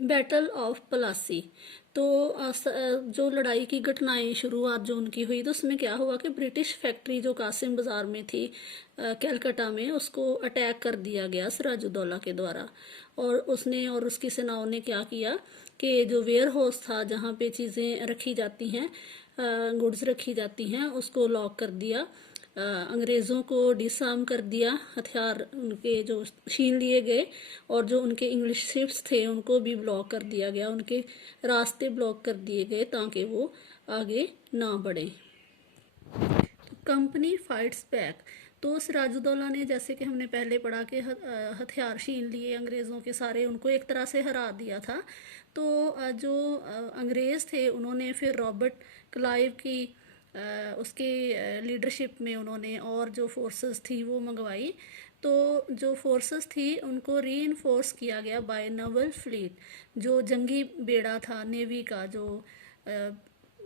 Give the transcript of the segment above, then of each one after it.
Battle of Plassey. तो जो लड़ाई की घटनाएं शुरुआत जो उनकी हुई तो उसमें क्या हुआ कि ब्रिटिश फैक्ट्री जो कासिम बाजार में थी कलकत्ता में, उसको अटैक कर दिया गया सिराजुद्दौला के द्वारा। और उसने और उसकी सेनाओं ने क्या किया कि जो वेयर हाउस था जहाँ पे चीज़ें रखी जाती हैं, गुड्स रखी जाती हैं, उसको लॉक कर दिया। अंग्रेज़ों को डिसआर्म कर दिया, हथियार उनके जो छीन लिए गए, और जो उनके इंग्लिश शिप्स थे उनको भी ब्लॉक कर दिया गया, उनके रास्ते ब्लॉक कर दिए गए ताकि वो आगे ना बढ़े। Company fights back. तो सिराजुद्दौला ने, जैसे कि हमने पहले पढ़ा कि हथियार छीन लिए अंग्रेज़ों के सारे, उनको एक तरह से हरा दिया था। तो जो अंग्रेज़ थे उन्होंने फिर रॉबर्ट क्लाइव की उसके लीडरशिप में उन्होंने और जो फोर्सेस थी वो मंगवाई। तो जो फोर्सेस थी उनको री इन्फोर्स किया गया बाय नवल फ्लीट, जो जंगी बेड़ा था नेवी का, जो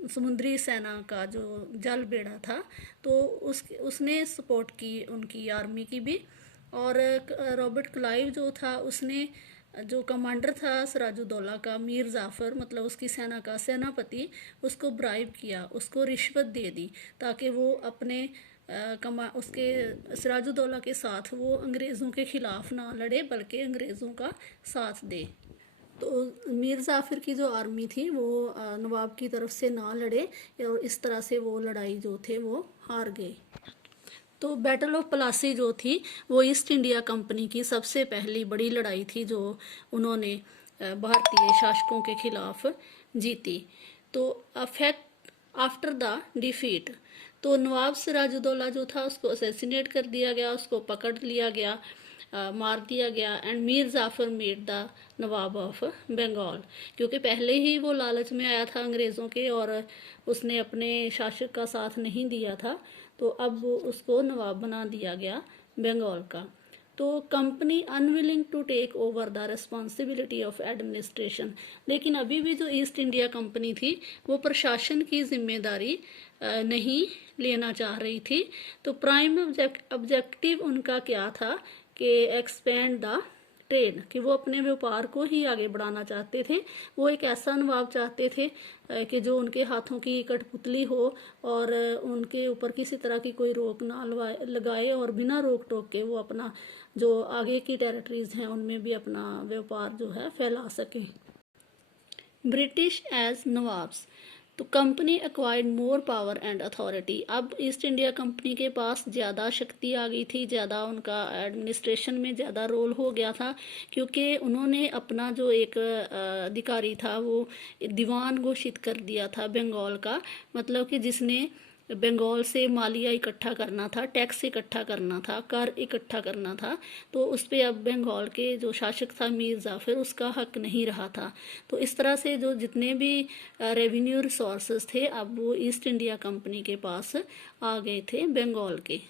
समुद्री सेना का जो जल बेड़ा था, तो उसने सपोर्ट की उनकी आर्मी की भी। और रॉबर्ट क्लाइव जो था उसने, जो कमांडर था सिराजुद्दौला का, मीर जाफ़र मतलब उसकी सेना का सेनापति, उसको ब्राइब किया, उसको रिश्वत दे दी ताकि वो अपने उसके सिराजुद्दौला के साथ वो अंग्रेज़ों के ख़िलाफ़ ना लड़े बल्कि अंग्रेज़ों का साथ दे। तो मीर जाफ़र की जो आर्मी थी वो नवाब की तरफ से ना लड़े, और इस तरह से वो लड़ाई जो थे वो हार गए। तो बैटल ऑफ प्लासी जो थी वो ईस्ट इंडिया कंपनी की सबसे पहली बड़ी लड़ाई थी जो उन्होंने भारतीय शासकों के खिलाफ जीती। तो अफेक्ट आफ्टर द डिफीट, तो नवाब सिराजुद्दौला जो था उसको असैसिनेट कर दिया गया, उसको पकड़ लिया गया, मार दिया गया। And Mir Jafar made the nawab of Bengal, क्योंकि पहले ही वो लालच में आया था अंग्रेज़ों के और उसने अपने शासक का साथ नहीं दिया था, तो अब वो उसको नवाब बना दिया गया बंगाल का। तो company unwilling to take over the responsibility of administration, लेकिन अभी भी जो ईस्ट इंडिया कंपनी थी वो प्रशासन की जिम्मेदारी नहीं लेना चाह रही थी। तो प्राइम ऑब्जेक्टिव उनका क्या था कि एक्सपेंड द ट्रेड, कि वो अपने व्यापार को ही आगे बढ़ाना चाहते थे। वो एक ऐसा नवाब चाहते थे कि जो उनके हाथों की कठपुतली हो और उनके ऊपर किसी तरह की कोई रोक ना लगाए, और बिना रोक टोक के वो अपना जो आगे की टेरिटरीज हैं उनमें भी अपना व्यापार जो है फैला सकें। ब्रिटिश एज नवाब्स, तो company acquired more power and authority. अब ईस्ट इंडिया कंपनी के पास ज़्यादा शक्ति आ गई थी, ज़्यादा उनका एडमिनिस्ट्रेशन में ज़्यादा रोल हो गया था, क्योंकि उन्होंने अपना जो एक अधिकारी था वो दीवान घोषित कर दिया था बंगाल का, मतलब कि जिसने बंगाल से मालिया इकट्ठा करना था, टैक्स इकट्ठा करना था, कर इकट्ठा करना था। तो उस पर अब बंगाल के जो शासक था मीर जाफ़र, उसका हक नहीं रहा था। तो इस तरह से जो जितने भी रेवेन्यू रिसोर्सेज थे अब वो ईस्ट इंडिया कंपनी के पास आ गए थे बंगाल के।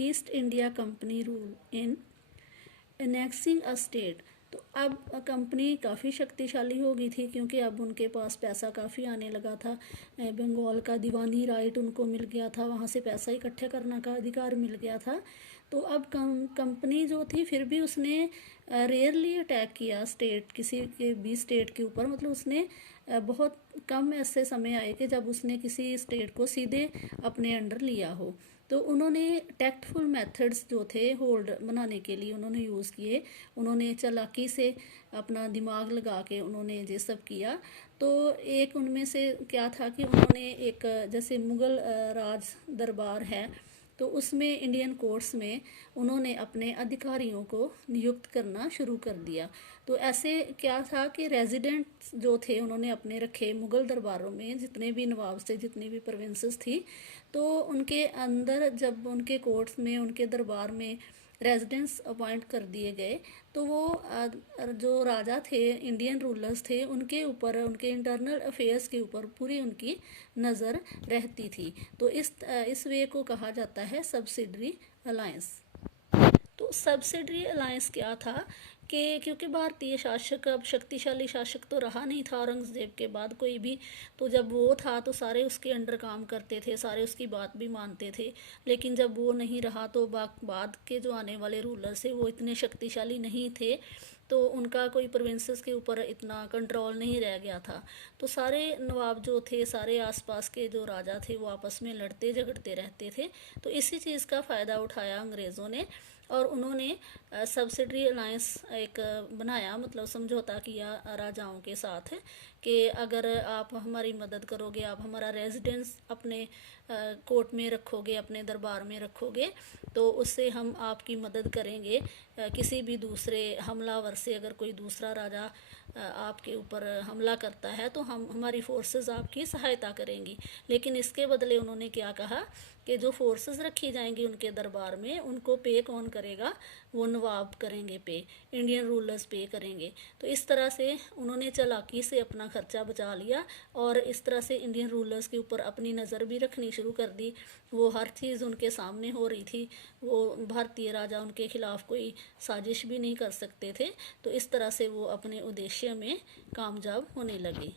East India company rule in annexing a state, तो अब कंपनी काफ़ी शक्तिशाली हो गई थी क्योंकि अब उनके पास पैसा काफ़ी आने लगा था। बंगाल का दीवानी राइट उनको मिल गया था, वहाँ से पैसा इकट्ठा करने का अधिकार मिल गया था। तो अब कंपनी जो थी फिर भी उसने रेयरली अटैक किया स्टेट, किसी के भी स्टेट के ऊपर, मतलब उसने बहुत कम ऐसे समय आए कि जब उसने किसी स्टेट को सीधे अपने अंडर लिया हो। तो उन्होंने टैक्टफुल मेथड्स जो थे होल्ड बनाने के लिए उन्होंने यूज़ किए, उन्होंने चालाकी से अपना दिमाग लगा के उन्होंने ये सब किया। तो एक उनमें से क्या था कि उन्होंने एक, जैसे मुग़ल राज दरबार है तो उसमें इंडियन कोर्ट्स में उन्होंने अपने अधिकारियों को नियुक्त करना शुरू कर दिया। तो ऐसे क्या था कि रेजिडेंट्स जो थे उन्होंने अपने रखे मुग़ल दरबारों में, जितने भी नवाब थे, जितनी भी प्रोविंसेस थी, तो उनके अंदर जब उनके कोर्ट्स में, उनके दरबार में रेजिडेंट्स अपॉइंट कर दिए गए, तो वो जो राजा थे, इंडियन रूलर्स थे, उनके ऊपर, उनके इंटरनल अफेयर्स के ऊपर पूरी उनकी नज़र रहती थी। तो इस वे को कहा जाता है सब्सिडरी अलायंस। तो सब्सिडरी अलायंस क्या था कि क्योंकि भारतीय शासक अब शक्तिशाली शासक तो रहा नहीं था औरंगज़ेब के बाद कोई भी। तो जब वो था तो सारे उसके अंडर काम करते थे, सारे उसकी बात भी मानते थे। लेकिन जब वो नहीं रहा तो बाद के जो आने वाले रूलर्स थे वो इतने शक्तिशाली नहीं थे, तो उनका कोई प्रोविंसेस के ऊपर इतना कंट्रोल नहीं रह गया था। तो सारे नवाब जो थे, सारे आसपास के जो राजा थे वो आपस में लड़ते झगड़ते रहते थे। तो इसी चीज़ का फ़ायदा उठाया अंग्रेज़ों ने, और उन्होंने सब्सिडरी अलायंस एक बनाया, मतलब समझौता किया राजाओं के साथ कि अगर आप हमारी मदद करोगे, आप हमारा रेजिडेंस अपने कोर्ट में रखोगे, अपने दरबार में रखोगे, तो उससे हम आपकी मदद करेंगे। किसी भी दूसरे हमलावर से अगर कोई दूसरा राजा आपके ऊपर हमला करता है तो हम हमारी फोर्सेस आपकी सहायता करेंगी। लेकिन इसके बदले उन्होंने क्या कहा कि जो फोर्सेस रखी जाएंगी उनके दरबार में, उनको पे कौन करेगा? वो नवाब करेंगे पे, इंडियन रूलर्स पे करेंगे। तो इस तरह से उन्होंने चालाकी से अपना खर्चा बचा लिया, और इस तरह से इंडियन रूलर्स के ऊपर अपनी नज़र भी रखनी शुरू कर दी। वो हर चीज़ उनके सामने हो रही थी, वो भारतीय राजा उनके खिलाफ कोई साजिश भी नहीं कर सकते थे। तो इस तरह से वो अपने उद्देश्य में कामयाब होने लगे।